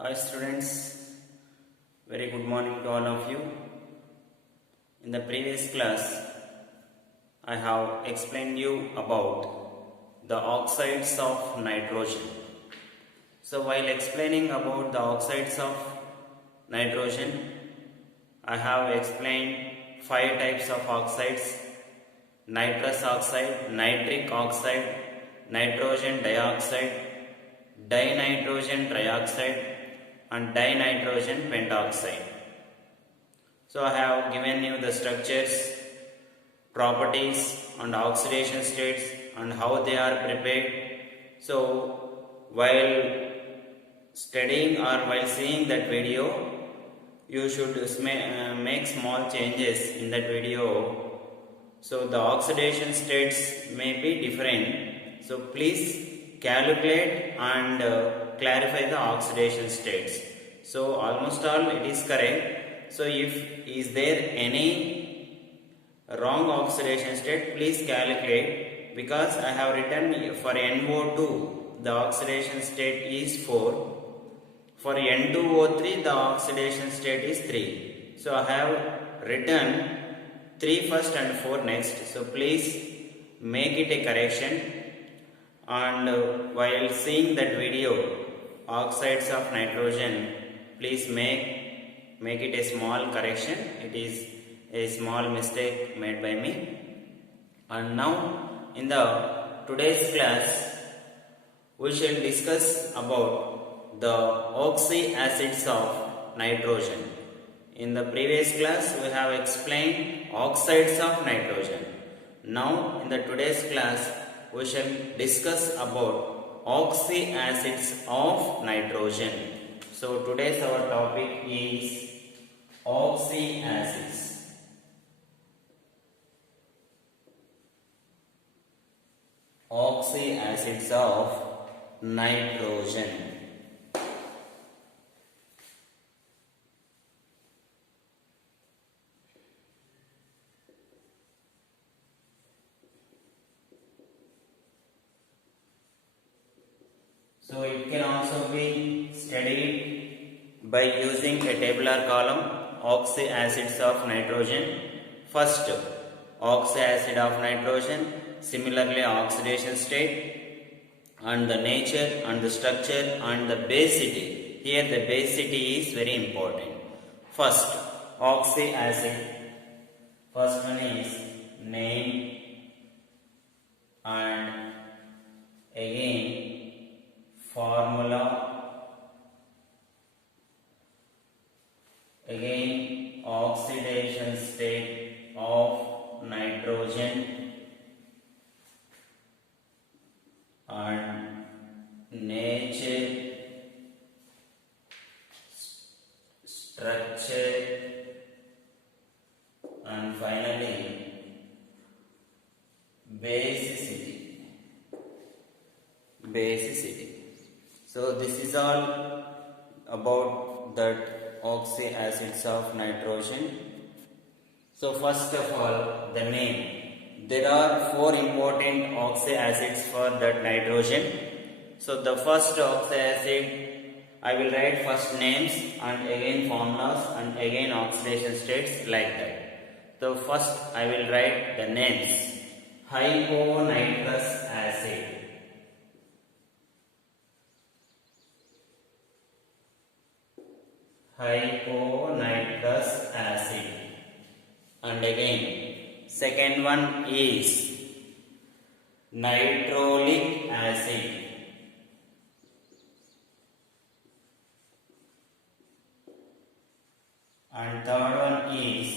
Hi students, very good morning to all of you. In the previous class, I have explained you about the oxides of nitrogen. So while explaining about the oxides of nitrogen, I have explained 5 types of oxides: nitrous oxide, nitric oxide, nitrogen dioxide, dinitrogen trioxide and dinitrogen pentoxide. So I have given you the structures, properties and oxidation states and how they are prepared. So while studying or while seeing that video, you should make small changes in that video. So the oxidation states may be different. So please calculate and clarify the oxidation states. So almost all it is correct. So if is there any wrong oxidation state, please calculate, because I have written for NO2 the oxidation state is 4. For N2O3 the oxidation state is 3. So I have written 3 first and 4 next. So please make it a correction, and while seeing that video oxides of nitrogen, please make it a small correction. It is a small mistake made by me. And now in the today's class we shall discuss about the oxy acids of nitrogen. In the previous class we have explained oxides of nitrogen. Now in the today's class we shall discuss about oxy acids of nitrogen. So today's our topic is oxy acids. Oxy acids of nitrogen. So it can also be studied by using a tabular column, oxy acids of nitrogen. First, oxy acid of nitrogen, similarly oxidation state and the nature and the structure and the basicity. Here the basicity is very important. First, oxy acid. First one is name and again formula, again oxidation state of nitrogen and nature, structure and finally basicity. So this is all about that oxy acids of nitrogen. So first of all, the name. There are 4 important oxy acids for that nitrogen. So the first oxy acid, I will write first names and again formulas and again oxidation states like that. So first I will write the names. Hyponitrous acid. Hyponitrous acid. And again second one is nitrolic acid. And third one is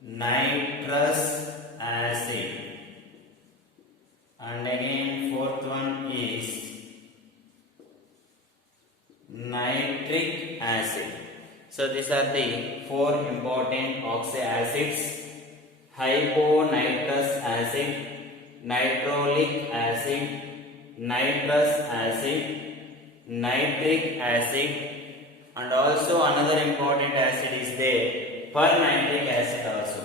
nitrous acid. And again fourth one is nitric acid. So these are the 4 important oxy acids: hyponitrous acid, nitrolic acid, nitrous acid, nitric acid, and also another important acid is there, pernitric acid also.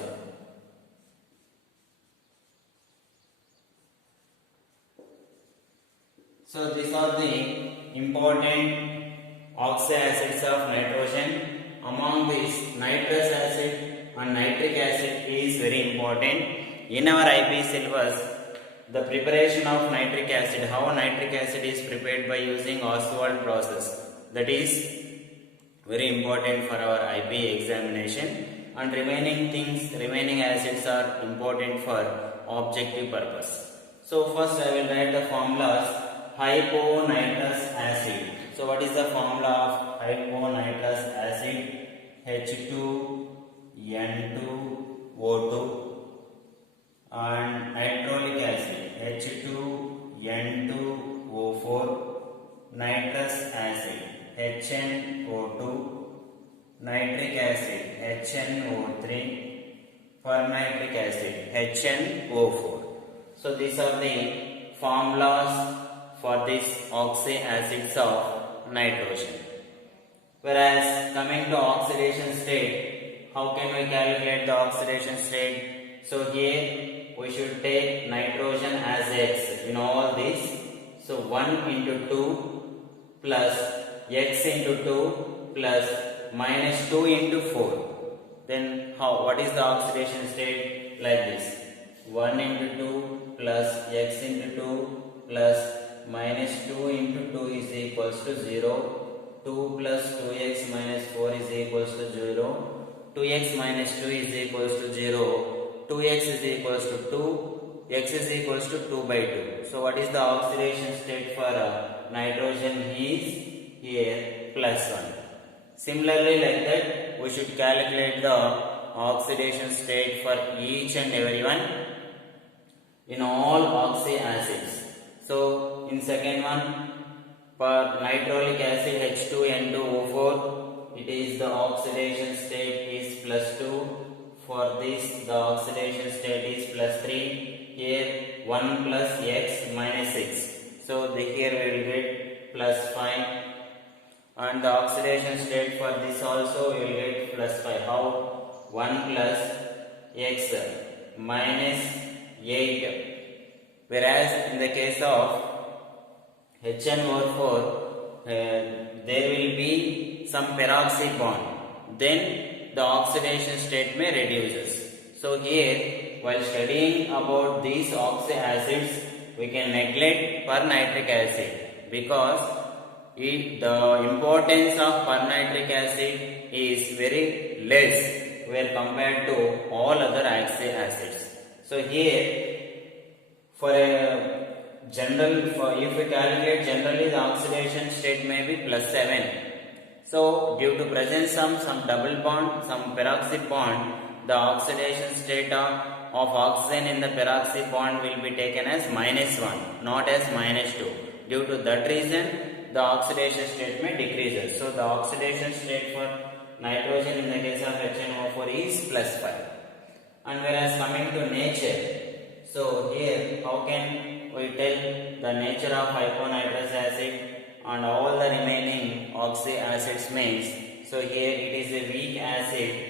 So these are the important oxyacids of nitrogen. Among these, nitrous acid and nitric acid is very important. In our IP syllabus, the preparation of nitric acid, how nitric acid is prepared by using Ostwald process, that is very important for our IP examination, and remaining acids are important for objective purpose. So first I will write the formulas. Hyponitrous acid. So what is the formula of hyponitrous acid? H2N2O2 and nitric acid H2N2O4, nitrous acid HNO2, nitric acid HNO3, pernitric acid HNO4. So these are the formulas for these oxyacids of nitrogen. Whereas coming to oxidation state, how can we calculate the oxidation state? So here we should take nitrogen as X in all these. So 1 into 2 plus X into 2 plus minus 2 into 4. Then what is the oxidation state? Like this. 1 into 2 plus X into 2 plus minus 2 into 2 is equals to 0. 2 plus 2x minus 4 is equals to 0. 2x minus 2 is equals to 0. 2x is equals to 2. X is equals to 2 by 2. So what is the oxidation state for nitrogen is here plus 1. Similarly like that we should calculate the oxidation state for each and every one in all oxyacids. So in second one, for nitric acid H2N2O4, it is the oxidation state is plus 2. For this the oxidation state is plus 3. Here 1 plus X minus 6. So here we will get plus 5. And the oxidation state for this also we will get plus 5. How? 1 plus X minus 8. Whereas in the case of HNO4, there will be some peroxy bond. Then the oxidation state may reduces. So here, while studying about these oxyacids, we can neglect pernitric acid because the importance of pernitric acid is very less where compared to all other oxyacids. So here, for a if we calculate generally the oxidation state may be plus 7. So due to presence of some double bond, some peroxy bond, the oxidation state of oxygen in the peroxy bond will be taken as minus 1, not as minus 2. Due to that reason, the oxidation state may decreases. So the oxidation state for nitrogen in the case of HNO4 is plus 5. And whereas coming to nature, so here how can we tell the nature of hyponitrous acid and all the remaining oxyacids means? So here it is a weak acid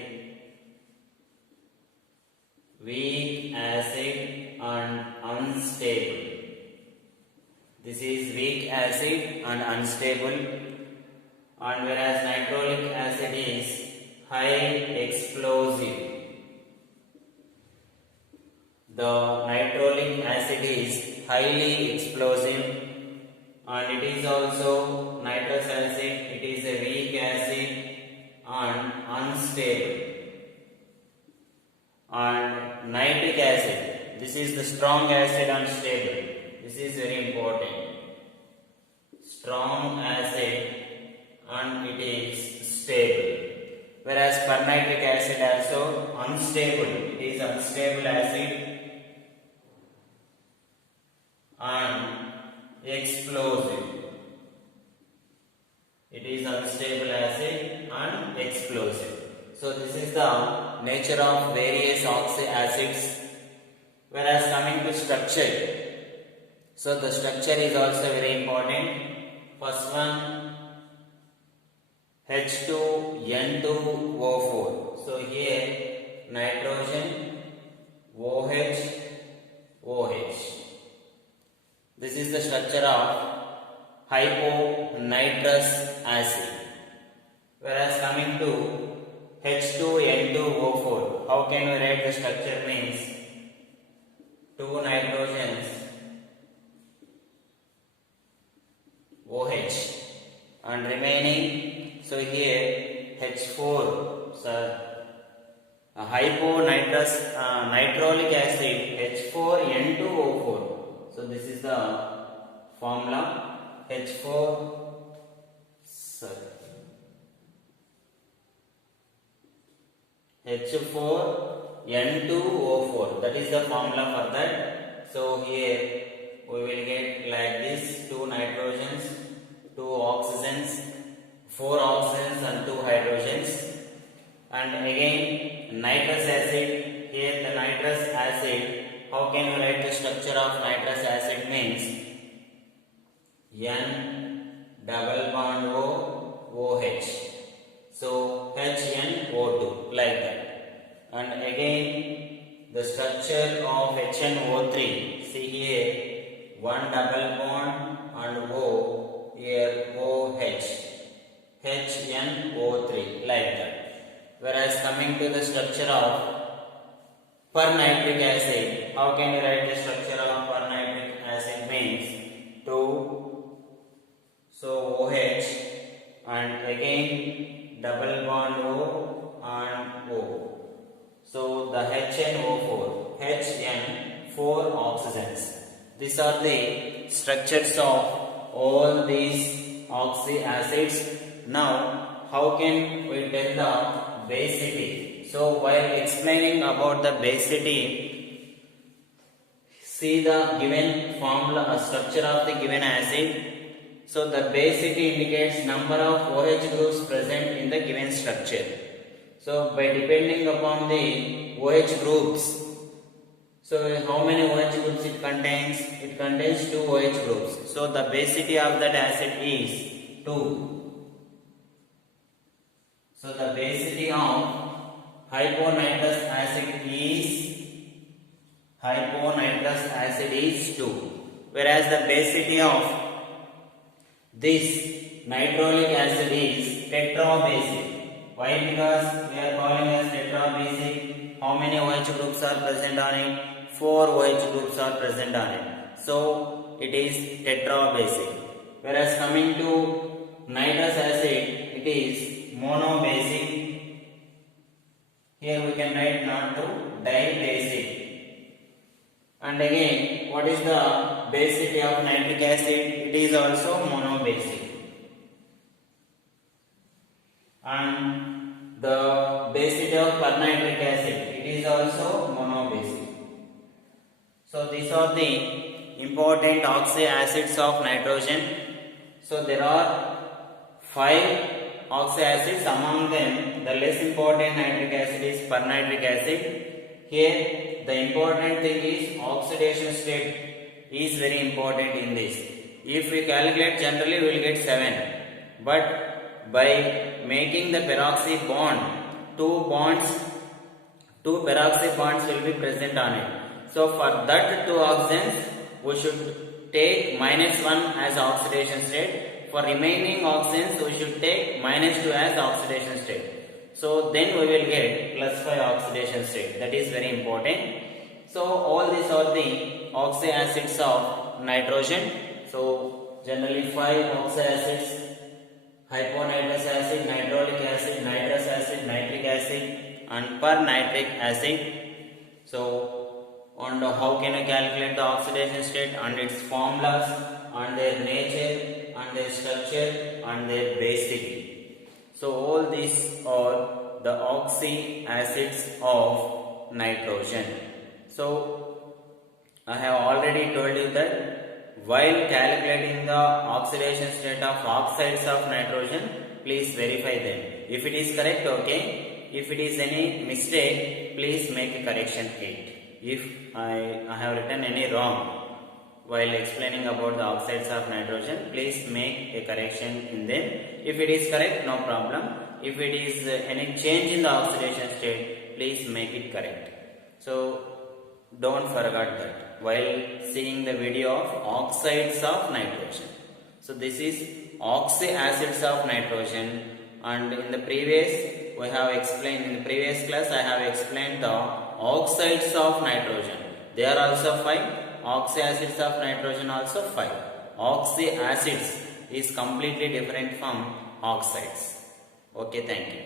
and unstable. This is weak acid and unstable, and whereas nitric acid is high explosive. The nitric acid is highly explosive, and it is also nitrous acid, it is a weak acid and unstable. And nitric acid, this is the strong acid and stable. This is very important. Strong acid and it is stable. Whereas pernitric acid also unstable. It is unstable acid and explosive. It is unstable acid and explosive. So this is the nature of various oxyacids. Whereas coming to structure, so the structure is also very important. First one, H2N2O4. So here nitrogen, OH, OH. This is the structure of hyponitrous acid. Whereas coming to H2N2O4, how can we write the structure? Means two nitrogens OH and remaining, so here H4, a hyponitrous nitrolic acid H4N2O4. So this is the formula H4N2O4. That is the formula for that. So here we will get like this: two nitrogens, two oxygens, four oxygens and two hydrogens. And again nitrous acid. Here the nitrous acid, how can we write the structure of nitrous acid? Means N double bond O OH. So HNO2, like that. And again the structure of HNO3. See here, one double bond and O, here OH, HNO3, like that. Whereas coming to the structure of pernitric acid, how can you write the structure of pernitric acid? Means 2, so OH, and again double bond O and O. So the HNO4, HN, 4 oxygens. These are the structures of all these oxy acids. Now, how can we tell the basicity? So, while explaining about the basicity, see the given formula, structure of the given acid. So, the basicity indicates number of OH groups present in the given structure. So, by depending upon the OH groups, so how many OH groups it contains? It contains 2 OH groups. So, the basicity of that acid is 2. So, the basicity of hyponitrous acid is 2. Whereas the basicity of this nitrolic acid is tetrabasic. Why? Because we are calling as tetrabasic. How many OH groups are present on it? 4 OH groups are present on it. So it is tetrabasic. Whereas coming to nitrous acid, it is monobasic. Here we can write not to dibasic. And again, what is the basicity of nitric acid? It is also monobasic. And the basicity of pernitric acid, it is also monobasic. So these are the important oxy acids of nitrogen. So there are 5 oxy acids. Among them, the less important nitric acid is pernitric acid. Here the important thing is oxidation state is very important in this. If we calculate, generally we will get 7. But by making the peroxy bond, 2 peroxy bonds will be present on it. So for that 2 oxygens, we should take -1 as oxidation state. For remaining oxygens, we should take -2 as oxidation state. So then we will get +5 oxidation state. That is very important. So all these are the oxy acids of nitrogen. So generally 5 oxy acids: hyponitrous acid, nitrolic acid, nitrous acid, nitric acid, and pernitric acid. So, and how can I calculate the oxidation state and its formulas and their nature and their structure and their basicity. So all these are the oxy acids of nitrogen. So I have already told you that while calculating the oxidation state of oxides of nitrogen, please verify them. If it is correct, okay. If it is any mistake, please make a correction it. If I have written any wrong while explaining about the oxides of nitrogen, please make a correction in them. If it is correct, no problem. If it is any change in the oxidation state, please make it correct. So don't forget that while seeing the video of oxides of nitrogen. So this is oxy acids of nitrogen, and in the previous class I have explained the oxides of nitrogen. They are also 5. Oxy acids of nitrogen also 5. Oxy acids is completely different from oxides. Okay, thank you.